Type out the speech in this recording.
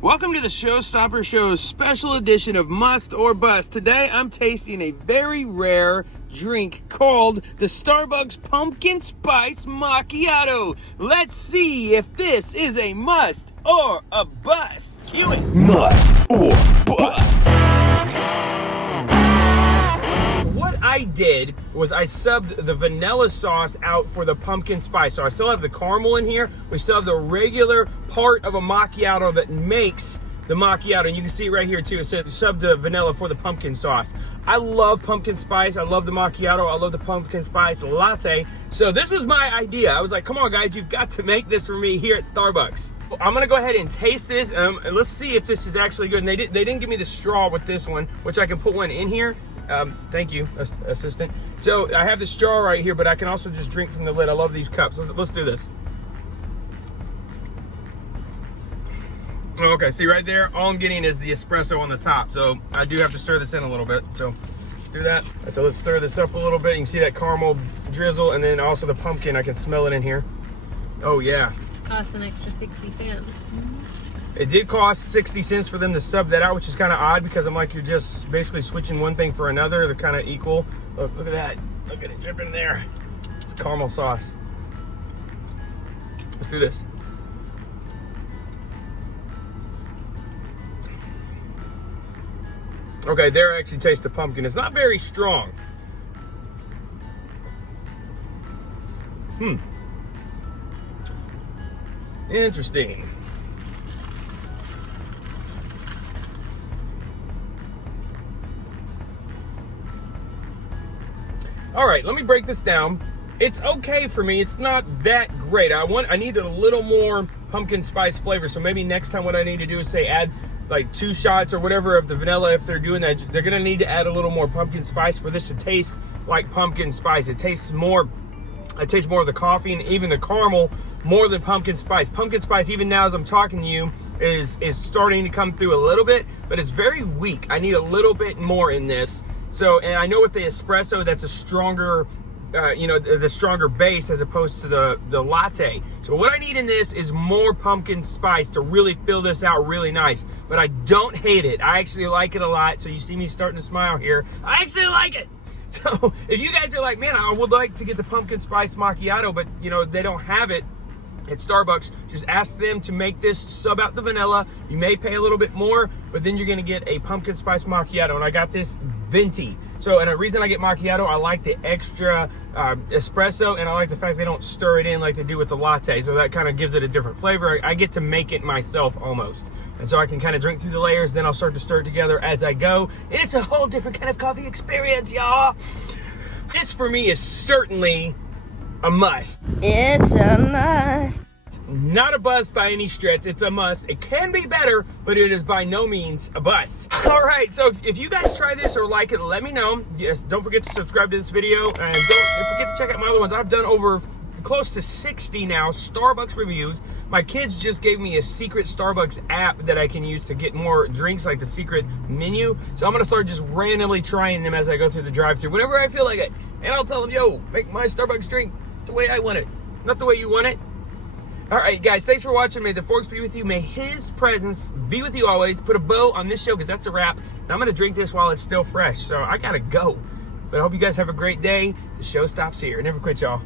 Welcome to the Showstopper Show's special edition of Must or Bust. Today I'm tasting a very rare drink called the Starbucks Pumpkin Spice Macchiato. Let's see if this is a must or a bust. Cue it. Must or bust. What I did was I subbed the vanilla sauce out for the pumpkin spice. So I still have the caramel in here. We still have the regular part of a macchiato that makes the macchiato. And you can see it right here too. It says sub the vanilla for the pumpkin sauce. I love pumpkin spice. I love the macchiato. I love the pumpkin spice latte. So this was my idea. I was like, come on guys, you've got to make this for me here at Starbucks. I'm gonna go ahead and taste this. And let's see if this is actually good. And they didn't give me the straw with this one, which I can put one in here. Thank you, assistant. So I have the straw right here, but I can also just drink from the lid. I love these cups. Let's do this. Okay, see right there, all I'm getting is the espresso on the top. So I do have to stir this in a little bit. So let's do that. So let's stir this up a little bit. You can see that caramel drizzle, and then also the pumpkin. I can smell it in here. Oh yeah. Cost an extra 60 cents. It did cost 60 cents for them to sub that out, which is kind of odd because I'm like, you're just basically switching one thing for another. They're kind of equal. Look at that. Look at it dripping there. It's caramel sauce. Let's do this. Okay, there I actually taste the pumpkin. It's not very strong. Interesting. All right, let me break this down. It's okay for me. It's not that great. I needed a little more pumpkin spice flavor. So maybe next time what I need to do is say add like 2 shots or whatever of the vanilla. If they're doing that, they're gonna need to add a little more pumpkin spice for this to taste like pumpkin spice. It tastes more of the coffee and even the caramel more than pumpkin spice. Pumpkin spice, even now as I'm talking to you, is starting to come through a little bit, but it's very weak. I need a little bit more in this. So, and I know with the espresso, that's a stronger, the stronger base as opposed to the latte. So what I need in this is more pumpkin spice to really fill this out really nice. But I don't hate it. I actually like it a lot. So you see me starting to smile here. I actually like it. So if you guys are like, man, I would like to get the pumpkin spice macchiato, but they don't have it at Starbucks, just ask them to make this, sub out the vanilla. You may pay a little bit more, but then you're gonna get a pumpkin spice macchiato. And I got this venti. So, and the reason I get macchiato, I like the extra espresso, and I like the fact they don't stir it in like they do with the latte. So that kind of gives it a different flavor. I get to make it myself almost. And so I can kind of drink through the layers, then I'll start to stir it together as I go. And it's a whole different kind of coffee experience, y'all. This for me is certainly a must. It's a must. Not a bust by any stretch. It's a must. It can be better, but it is by no means a bust. All right, so if you guys try this or like it, let me know. Yes, don't forget to subscribe to this video, and don't forget to check out my other ones. I've done over close to 60 now Starbucks reviews. My kids just gave me a secret Starbucks app that I can use to get more drinks, like the secret menu. So I'm gonna start just randomly trying them as I go through the drive-thru whenever I feel like it. And I'll tell them, yo, make my Starbucks drink the way I want it, not the way you want it. All right, guys, thanks for watching. May the forks be with you. May his presence be with you always. Put a bow on this show because that's a wrap. And I'm going to drink this while it's still fresh. So I got to go. But I hope you guys have a great day. The show stops here. Never quit, y'all.